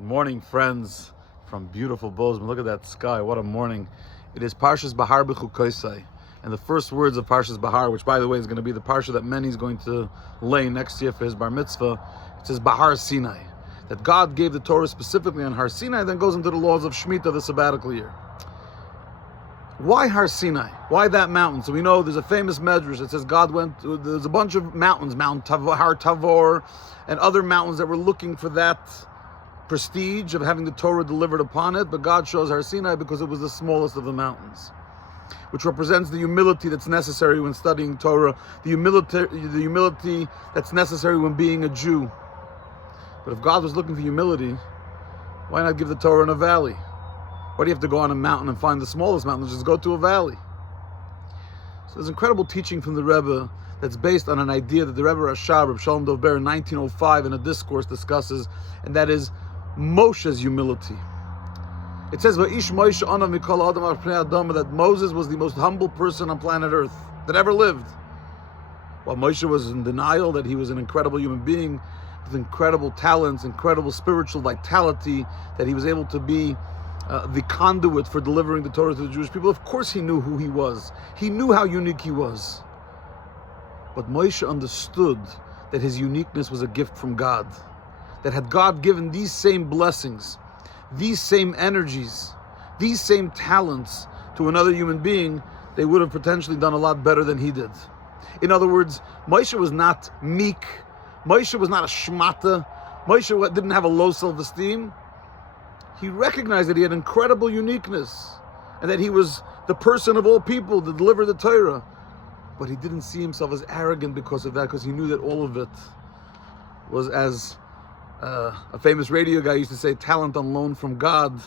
Good morning, friends, from beautiful Bozeman. Look at that sky. What a morning. It is Parshas Bahar B'chukoisai. And the first words of Parshas Bahar, which, by the way, is going to be the Parsha that Menny is going to lay next year for his Bar Mitzvah, it says Bahar Sinai. That God gave the Torah specifically on Har Sinai, then goes into the laws of Shemitah, the sabbatical year. Why Har Sinai? Why that mountain? So we know there's a famous medrash that says God went to, there's a bunch of mountains, Mount Tavor, Har Tavor, and other mountains that were looking for that prestige of having the Torah delivered upon it, but God chose Har Sinai because it was the smallest of the mountains, which represents the humility that's necessary when studying Torah, the humility that's necessary when being a Jew. But if God was looking for humility, why not give the Torah in a valley? Why do you have to go on a mountain and find the smallest mountain? Just go to a valley. So there's incredible teaching from the Rebbe that's based on an idea that the Rebbe Rashab, Reb Shalom Dov Ber, in 1905 in a discourse discusses, and that is Moshe's humility. It says, "Va'ish Moshe anav mikol adam al pnei adama," that Moses was the most humble person on planet Earth that ever lived. While Moshe was in denial that he was an incredible human being with incredible talents, incredible spiritual vitality, that he was able to be the conduit for delivering the Torah to the Jewish people. Of course he knew who he was. He knew how unique he was. But Moshe understood that his uniqueness was a gift from God. That had God given these same blessings, these same energies, these same talents to another human being, they would have potentially done a lot better than he did. In other words, Moshe was not meek. Moshe was not a shmata. Moshe didn't have a low self-esteem. He recognized that he had incredible uniqueness and that he was the person of all people to deliver the Torah. But he didn't see himself as arrogant because of that, because he knew that all of it was, as a famous radio guy used to say, talent on loan from God.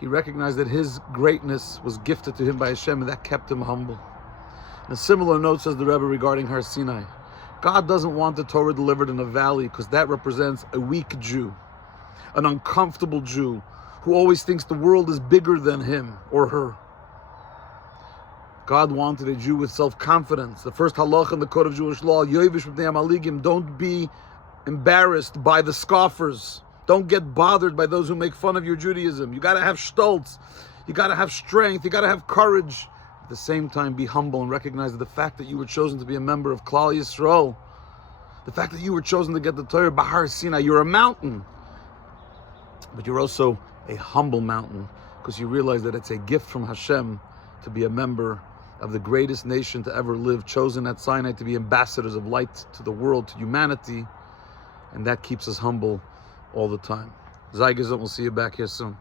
He recognized that his greatness was gifted to him by Hashem, and that kept him humble. And a similar note says the Rebbe regarding Har Sinai. God doesn't want the Torah delivered in a valley, because that represents a weak Jew, an uncomfortable Jew who always thinks the world is bigger than him or her. God wanted a Jew with self-confidence. The first halach in the code of Jewish law, Yovish B'nei Amaligim, don't be embarrassed by the scoffers. Don't get bothered by those who make fun of your Judaism. You got to have stolz. You got to have strength. You got to have courage. At the same time, be humble and recognize that the fact that you were chosen to be a member of Klal Yisrael, the fact that you were chosen to get the Torah, Bahar Sinai, you're a mountain. But you're also a humble mountain, because you realize that it's a gift from Hashem to be a member of the greatest nation to ever live, chosen at Sinai to be ambassadors of light to the world, to humanity. And that keeps us humble all the time. Zai Gezut, we'll see you back here soon.